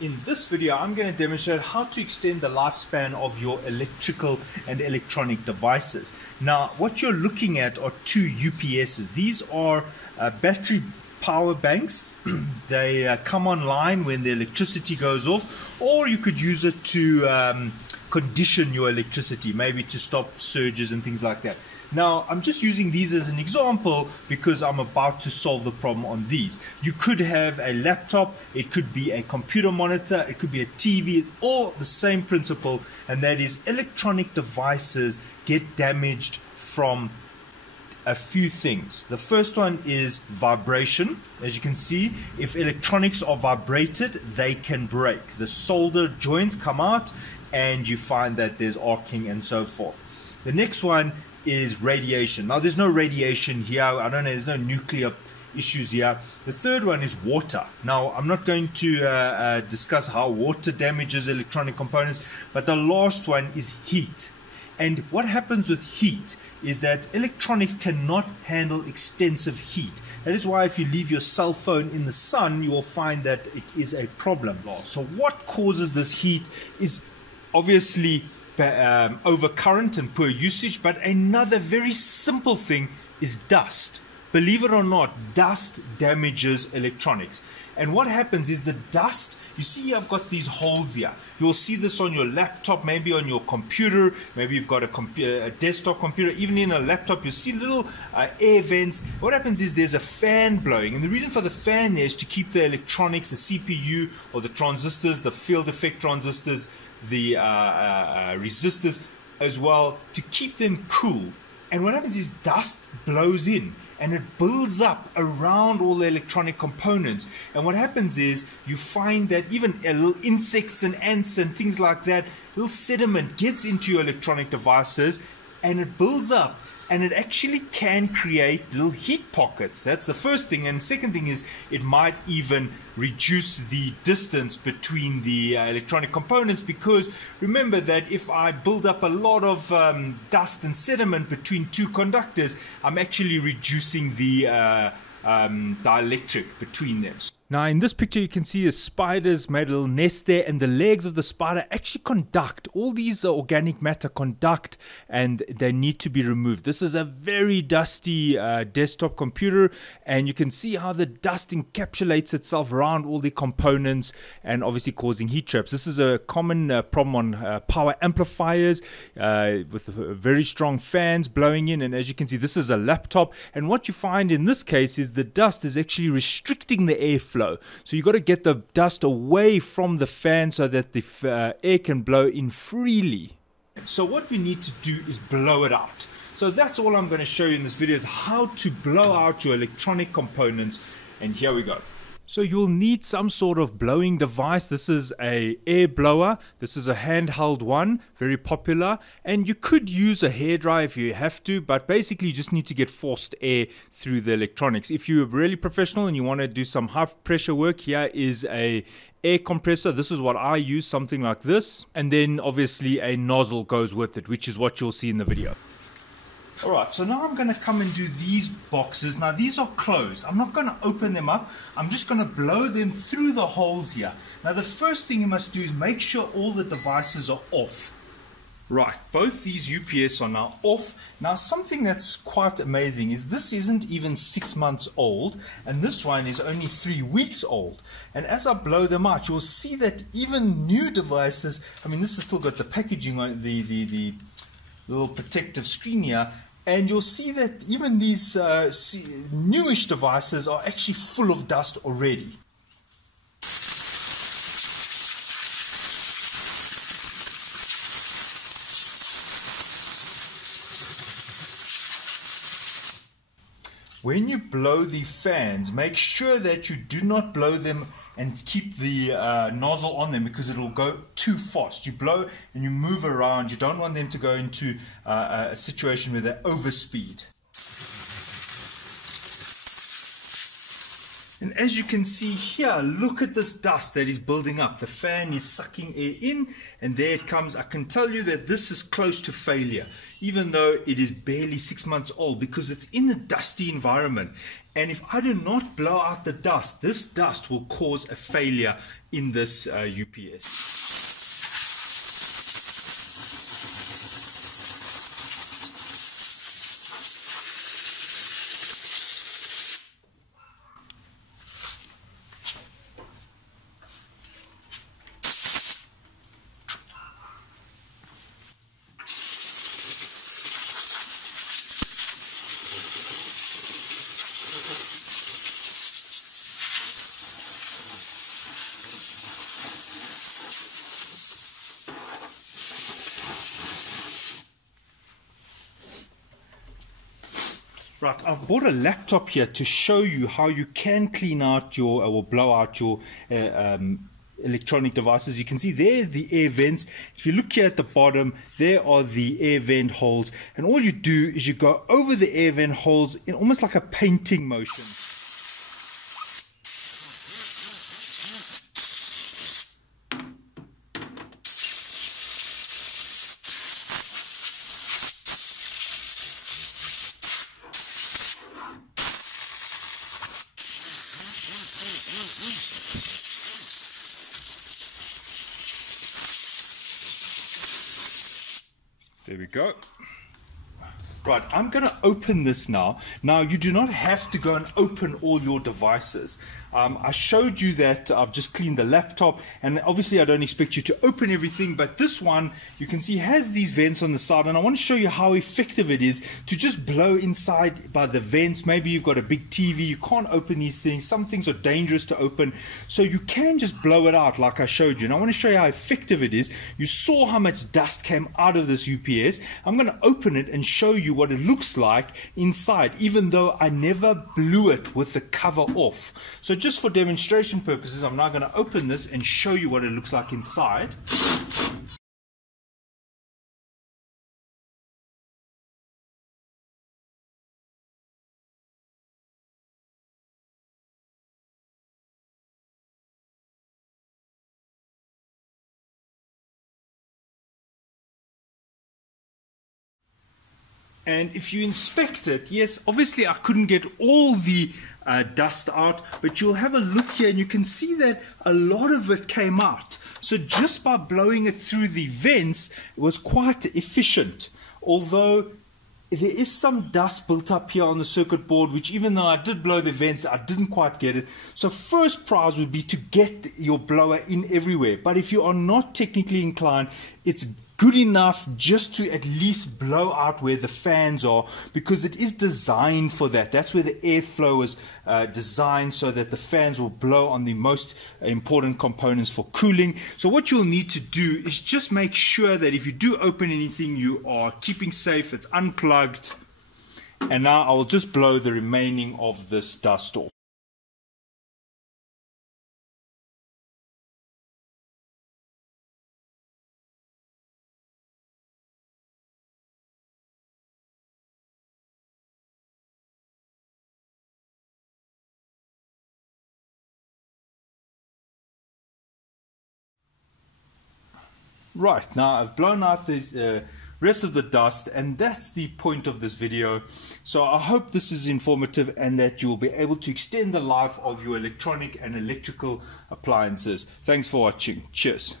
In this video, I'm going to demonstrate how to extend the lifespan of your electrical and electronic devices. Now, what you're looking at are two UPSs. These are battery power banks. They come online when the electricity goes off, or you could use it to condition your electricity, maybe to stop surges and things like that. Now, I'm just using these as an example because I'm about to solve the problem on these. You could have a laptop, it could be a computer monitor, it could be a TV, all the same principle, and that is electronic devices get damaged from a few things. The first one is vibration. As you can see, if electronics are vibrated, they can break. The solder joints come out and you find that there's arcing and so forth. The next one is radiation. Now, there's no radiation here. I don't know, there's no nuclear issues here. The third one is water. Now, I'm not going to discuss how water damages electronic components, but the last one is heat. And what happens with heat is that electronics cannot handle extensive heat. That is why if you leave your cell phone in the sun, you will find that it is a problem. So what causes this heat is obviously overcurrent and poor usage, but another very simple thing is dust. Believe it or not, dust damages electronics. And what happens is the dust, you see I've got these holes here. You'll see this on your laptop, maybe on your computer, maybe you've got a desktop computer, even in a laptop you'll see little air vents. What happens is there's a fan blowing, and the reason for the fan is to keep the electronics, the CPU or the transistors, the field effect transistors, the resistors as well, to keep them cool. And what happens is dust blows in and it builds up around all the electronic components. And what happens is you find that even little insects and ants and things like that, little sediment gets into your electronic devices and it builds up, and it actually can create little heat pockets. That's the first thing. And the second thing is it might even reduce the distance between the electronic components, because remember that if I build up a lot of dust and sediment between two conductors, I'm actually reducing the dialectic between them. Now, in this picture, you can see a spider's made a little nest there, and the legs of the spider actually conduct. All these organic matter conduct, and they need to be removed. This is a very dusty desktop computer, and you can see how the dust encapsulates itself around all the components and obviously causing heat traps. This is a common problem on power amplifiers with very strong fans blowing in, and as you can see, this is a laptop, and what you find in this case is the dust is actually restricting the airflow. So you've got to get the dust away from the fan so that the air can blow in freely. So what we need to do is blow it out. So that's all I'm going to show you in this video, is how to blow out your electronic components. And here we go. So you'll need some sort of blowing device. This is a air blower. This is a handheld one, very popular. And you could use a hairdryer if you have to, but basically you just need to get forced air through the electronics. If you're really professional and you want to do some high pressure work, here is a air compressor. This is what I use, something like this. And then obviously a nozzle goes with it, which is what you'll see in the video. Alright, so now I'm going to come and do these boxes. Now these are closed. I'm not going to open them up. I'm just going to blow them through the holes here. Now the first thing you must do is make sure all the devices are off. Right, both these UPS are now off. Now something that's quite amazing is this isn't even 6 months old, and this one is only 3 weeks old. And as I blow them out, you'll see that even new devices, I mean this has still got the packaging on the little protective screen here, and you'll see that even these newish devices are actually full of dust already. When you blow the fans, make sure that you do not blow them and keep the nozzle on them, because it will go too fast. You blow and you move around. You don't want them to go into a situation where they overspeed. And as you can see here, look at this dust that is building up. The fan is sucking air in, and there it comes. I can tell you that this is close to failure, even though it is barely 6 months old, because it's in a dusty environment. And if I do not blow out the dust, this dust will cause a failure in this UPS. Right, I've bought a laptop here to show you how you can clean out your, or blow out your electronic devices. You can see there's the air vents. If you look here at the bottom, there are the air vent holes. And all you do is you go over the air vent holes in almost like a painting motion. There we go. Right, I'm going to open this now. Now, you do not have to go and open all your devices. I showed you that I've just cleaned the laptop, and obviously I don't expect you to open everything, but this one, you can see, has these vents on the side, and I want to show you how effective it is to just blow inside by the vents. Maybe you've got a big TV, you can't open these things. Some things are dangerous to open, so you can just blow it out like I showed you. And I want to show you how effective it is. You saw how much dust came out of this UPS. I'm going to open it and show you what it looks like inside, even though I never blew it with the cover off. So just for demonstration purposes, I'm now going to open this and show you what it looks like inside. And if you inspect it, yes, obviously I couldn't get all the dust out, but you'll have a look here and you can see that a lot of it came out. So just by blowing it through the vents, it was quite efficient. Although there is some dust built up here on the circuit board, which even though I did blow the vents, I didn't quite get it. So first prize would be to get your blower in everywhere. But if you are not technically inclined, it's good enough just to at least blow out where the fans are, because it is designed for that. That's where the airflow is designed, so that the fans will blow on the most important components for cooling. So what you'll need to do is just make sure that if you do open anything, you are keeping safe, it's unplugged. And now I will just blow the remaining of this dust off. Right, now I've blown out this rest of the dust, and that's the point of this video. So I hope this is informative and that you'll be able to extend the life of your electronic and electrical appliances. Thanks for watching. Cheers.